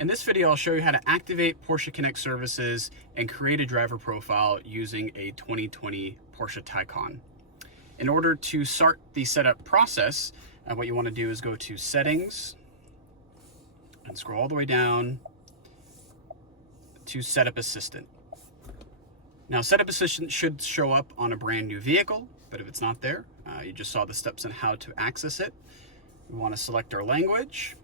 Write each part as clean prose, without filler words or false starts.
In this video, I'll show you how to activate Porsche Connect services and create a driver profile using a 2020 Porsche Taycan. In order to start the setup process, what you want to do is go to Settings and scroll all the way down to Setup Assistant. Now, Setup Assistant should show up on a brand new vehicle, but if it's not there, you just saw the steps on how to access it. We want to select our language.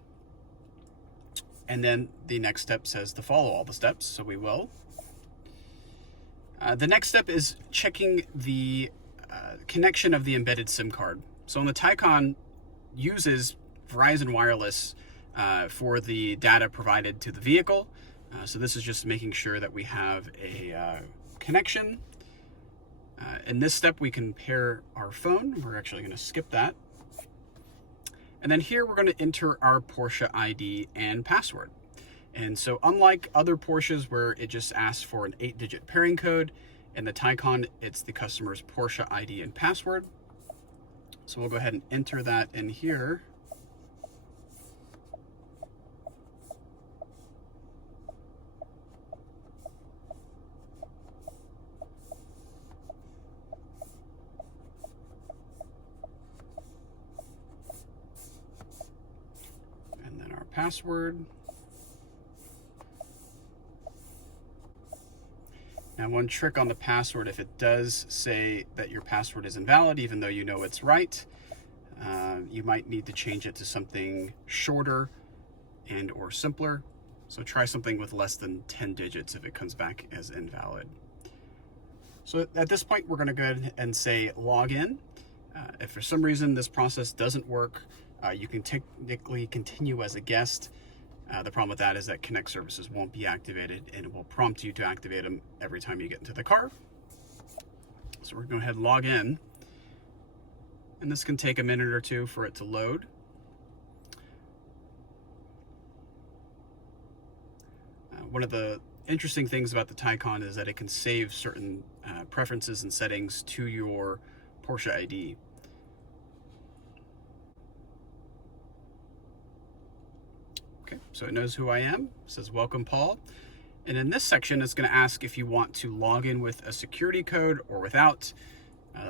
And then the next step says to follow all the steps, so we will. The next step is checking the connection of the embedded SIM card. So the Taycan uses Verizon Wireless for the data provided to the vehicle. So this is just making sure that we have a connection. In this step, we can pair our phone. We're actually going to skip that. And then here we're going to enter our Porsche ID and password. And so unlike other Porsches where it just asks for an 8-digit pairing code, in the Taycan, it's the customer's Porsche ID and password. So we'll go ahead and enter that in here. And then our password. Now, one trick on the password, if it does say that your password is invalid, even though you know it's right, you might need to change it to something shorter and or simpler. So try something with less than 10 digits if it comes back as invalid. So at this point, we're going to go ahead and say login. If for some reason this process doesn't work, you can technically continue as a guest. The problem with that is that Connect services won't be activated and it will prompt you to activate them every time you get into the car. So we're going to go ahead and log in. And this can take a minute or two for it to load. One of the interesting things about the Taycan is that it can save certain preferences and settings to your Porsche ID. Okay, so it knows who I am. It says, welcome, Paul. And in this section, it's going to ask if you want to log in with a security code or without.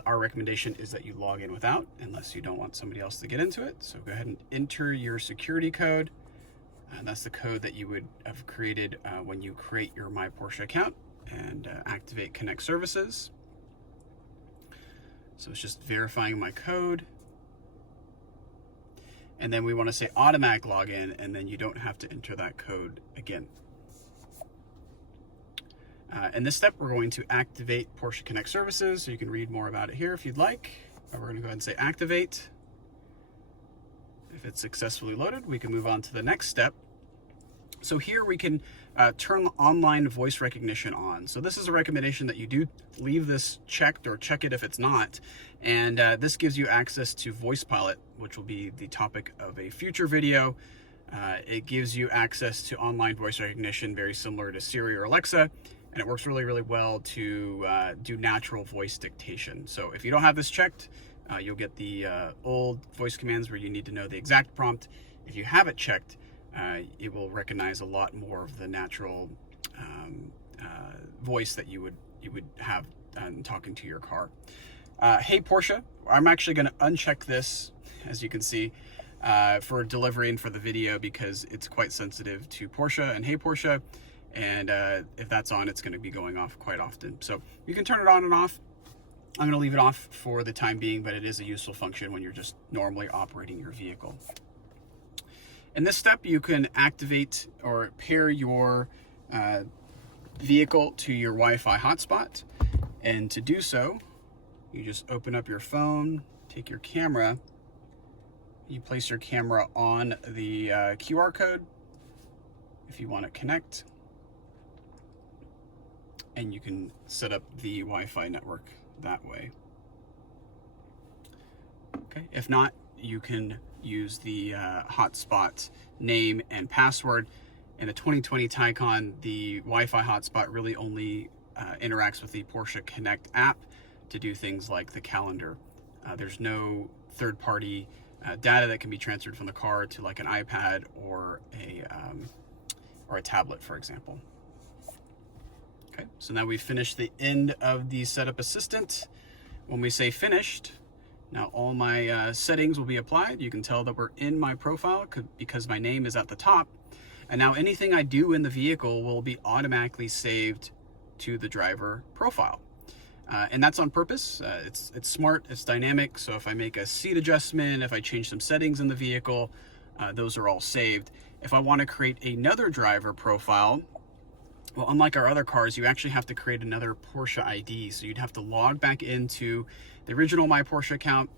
Our recommendation is that you log in without, unless you don't want somebody else to get into it. So go ahead and enter your security code. And that's the code that you would have created when you create your My Porsche account and activate Connect services. So it's just verifying my code. And then we want to say automatic login, and then you don't have to enter that code again. In this step, we're going to activate Porsche Connect services. So you can read more about it here if you'd like. We're going to go ahead and say activate. If it's successfully loaded, we can move on to the next step. So here we can turn online voice recognition on. So this is a recommendation that you do leave this checked or check it if it's not. And this gives you access to Voice Pilot, which will be the topic of a future video. It gives you access to online voice recognition, very similar to Siri or Alexa. And it works really, really well to do natural voice dictation. So if you don't have this checked, you'll get the old voice commands where you need to know the exact prompt. If you have it checked, it will recognize a lot more of the natural voice that you would have talking to your car. Hey Porsche, I'm actually going to uncheck this, as you can see, for delivery and for the video because it's quite sensitive to Porsche and Hey Porsche, and if that's on, it's going to be going off quite often. So you can turn it on and off. I'm going to leave it off for the time being, but it is a useful function when you're just normally operating your vehicle. In this step, you can activate or pair your vehicle to your Wi-Fi hotspot. And to do so, you just open up your phone, take your camera, you place your camera on the QR code if you want to connect, and you can set up the Wi-Fi network that way. Okay, if not, you can use the hotspot name and password. In the 2020 Taycan, the Wi-Fi hotspot really only interacts with the Porsche Connect app to do things like the calendar. There's no third-party data that can be transferred from the car to like an iPad or or a tablet, for example. Okay, so now we've finished the end of the Setup Assistant. When we say finished, now all my settings will be applied. You can tell that we're in my profile because my name is at the top. And now anything I do in the vehicle will be automatically saved to the driver profile. And that's on purpose. It's smart, it's dynamic. So if I make a seat adjustment, if I change some settings in the vehicle, those are all saved. If I want to create another driver profile, well, unlike our other cars, you actually have to create another Porsche ID. So you'd have to log back into the original My Porsche account,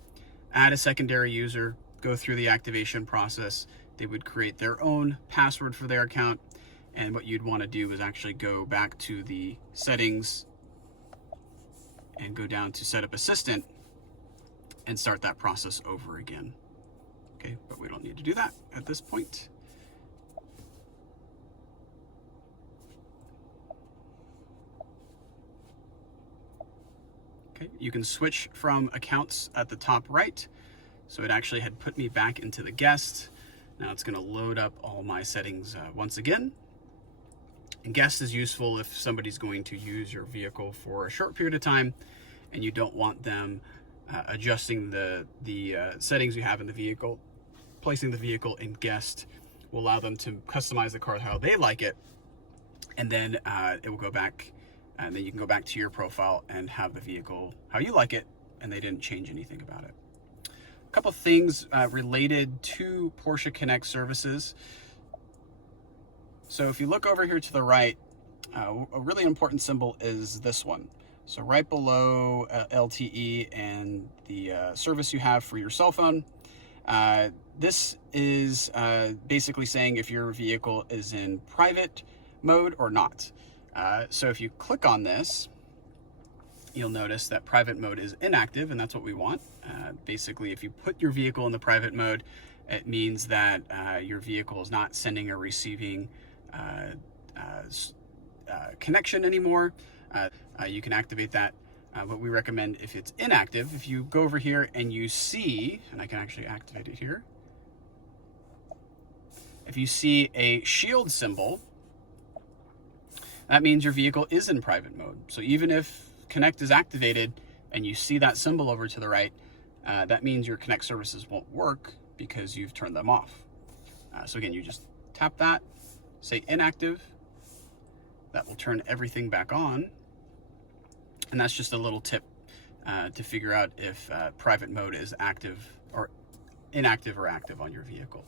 add a secondary user, go through the activation process. They would create their own password for their account. And what you'd want to do is actually go back to the settings and go down to Setup Assistant and start that process over again. Okay, but we don't need to do that at this point. Okay, you can switch from accounts at the top right. So it actually had put me back into the guest. Now it's going to load up all my settings once again. And guest is useful if somebody's going to use your vehicle for a short period of time and you don't want them adjusting the settings you have in the vehicle. Placing the vehicle in guest will allow them to customize the car how they like it, and then it will go back, and then you can go back to your profile and have the vehicle how you like it, and they didn't change anything about it. A couple things related to Porsche Connect services. So if you look over here to the right, a really important symbol is this one. So right below LTE and the service you have for your cell phone, this is basically saying if your vehicle is in private mode or not. So if you click on this, you'll notice that private mode is inactive, and that's what we want. Basically, if you put your vehicle in the private mode, it means that your vehicle is not sending or receiving connection anymore. You can activate that. But we recommend if it's inactive, if you go over here and you see, and I can actually activate it here. If you see a shield symbol, that means your vehicle is in private mode. So even if Connect is activated and you see that symbol over to the right, that means your Connect services won't work because you've turned them off. So again, you just tap that, say inactive, that will turn everything back on. And that's just a little tip to figure out if private mode is active or inactive or active on your vehicle.